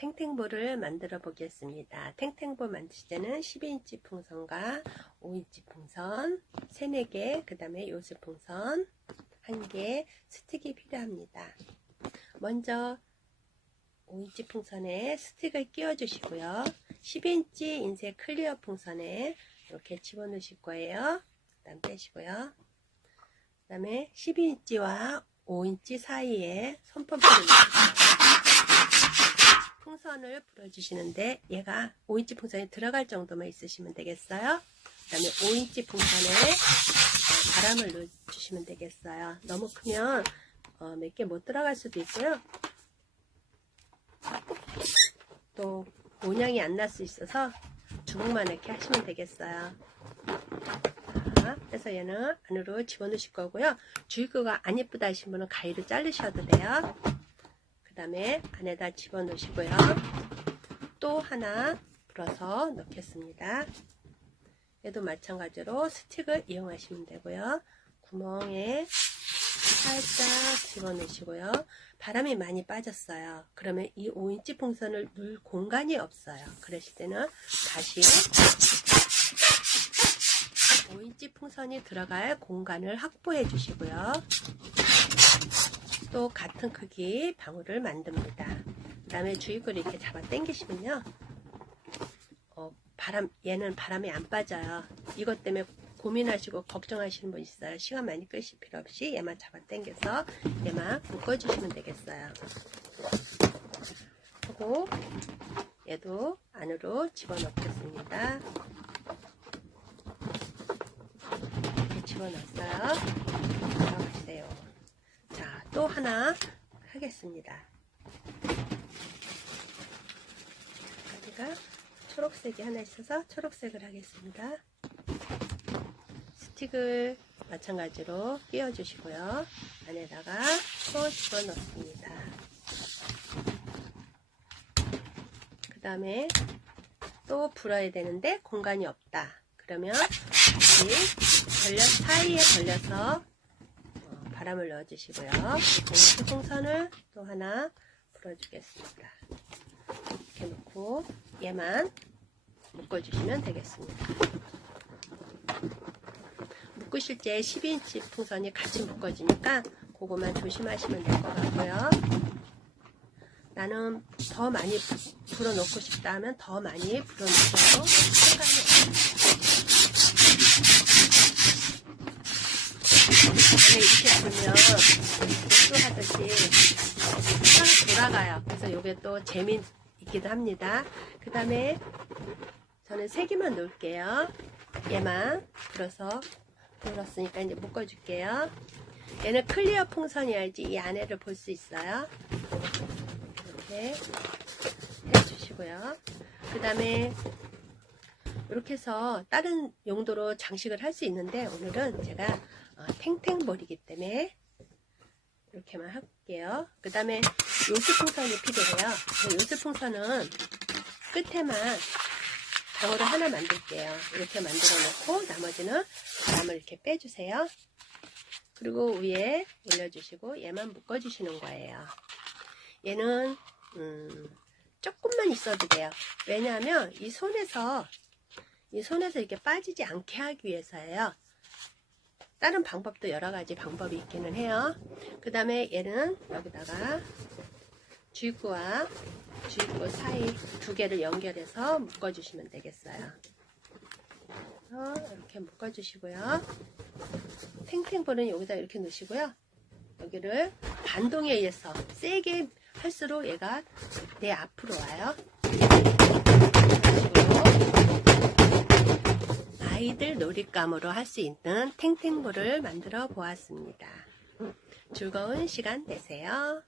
탱탱볼을 만들어 보겠습니다. 탱탱볼 만드실 때는 12인치 풍선과 5인치 풍선 3, 4개, 그 다음에 요술 풍선 1개, 스틱이 필요합니다. 먼저 5인치 풍선에 스틱을 끼워 주시고요. 12인치 인쇄 클리어 풍선에 이렇게 집어넣으실 거예요. 그 다음 빼시고요. 그 다음에 12인치와 5인치 사이에 손펌프를 풍선을 불어주시는데 얘가 5인치 풍선이 들어갈 정도만 있으시면 되겠어요. 그 다음에 5인치 풍선에 어, 바람을 넣어주시면 되겠어요. 너무 크면 어, 몇 개 못 들어갈 수도 있고요. 또 모양이 안 날 수 있어서 주먹만 이렇게 하시면 되겠어요. 자, 그래서 얘는 안으로 집어넣으실 거고요. 주의구가 안 예쁘다 하신 분은 가위로 자르셔도 돼요. 그 다음에 안에다 집어넣으시고요. 또 하나 불어서 넣겠습니다. 얘도 마찬가지로 스틱을 이용하시면 되고요. 구멍에 살짝 집어넣으시고요. 바람이 많이 빠졌어요. 그러면 이 5인치 풍선을 넣을 공간이 없어요. 그러실 때는 다시 5인치 풍선이 들어갈 공간을 확보해 주시고요. 또 같은 크기 방울을 만듭니다. 그 다음에 주입구를 이렇게 잡아 당기시면요. 어, 바람, 얘는 바람이 안 빠져요. 이것 때문에 고민하시고 걱정하시는 분 있어요. 시간 많이 끄실 필요 없이 얘만 잡아 당겨서 얘만 묶어주시면 되겠어요. 하고 얘도 안으로 집어넣겠습니다. 이렇게 집어넣었어요. 하나 하겠습니다. 여기가 초록색이 하나 있어서 초록색을 하겠습니다. 스틱을 마찬가지로 끼워주시고요. 안에다가 또 집어넣습니다. 그 다음에 또 불어야 되는데 공간이 없다. 그러면 다시 걸려 사이에 걸려서 어, 바람을 넣어주시고요. 풍선을 또 하나 불어주겠습니다. 이렇게 놓고 얘만 묶어주시면 되겠습니다. 묶으실 때 12인치 풍선이 같이 묶어지니까 그거만 조심하시면 될 것 같고요. 나는 더 많이 불어넣고 싶다 하면 더 많이 불어넣으셔도 상관이 없어요. 이렇게 보면 목도 하듯이 쫙 돌아가요. 그래서 이게 또 재미있기도 합니다. 그 다음에 저는 세 개만 놓을게요. 얘만 불어서 불었으니까 이제 묶어줄게요. 얘는 클리어 풍선이어야지 이 안에를 볼 수 있어요. 이렇게 해주시고요. 그 다음에 이렇게 해서 다른 용도로 장식을 할 수 있는데 오늘은 제가 어, 탱탱볼이기 때문에 이렇게만 할게요. 그 다음에 요스풍선이 필요해요. 그 요스풍선은 끝에만 방울을 하나 만들게요. 이렇게 만들어 놓고 나머지는 바람을 이렇게 빼주세요. 그리고 위에 올려주시고 얘만 묶어주시는 거예요. 얘는 음, 조금만 있어도 돼요. 왜냐하면 이 손에서 이 손에서 이렇게 빠지지 않게 하기 위해서예요. 다른 방법도 여러 가지 방법이 있기는 해요. 그 다음에 얘는 여기다가 주입구와 주입구 사이 두 개를 연결해서 묶어주시면 되겠어요. 이렇게 묶어주시고요. 탱탱볼은 여기다 이렇게 넣으시고요. 여기를 반동에 의해서 세게 할수록 얘가 내 앞으로 와요. 아이들 놀잇감으로 할 수 있는 탱탱볼을 만들어 보았습니다. 즐거운 시간 되세요.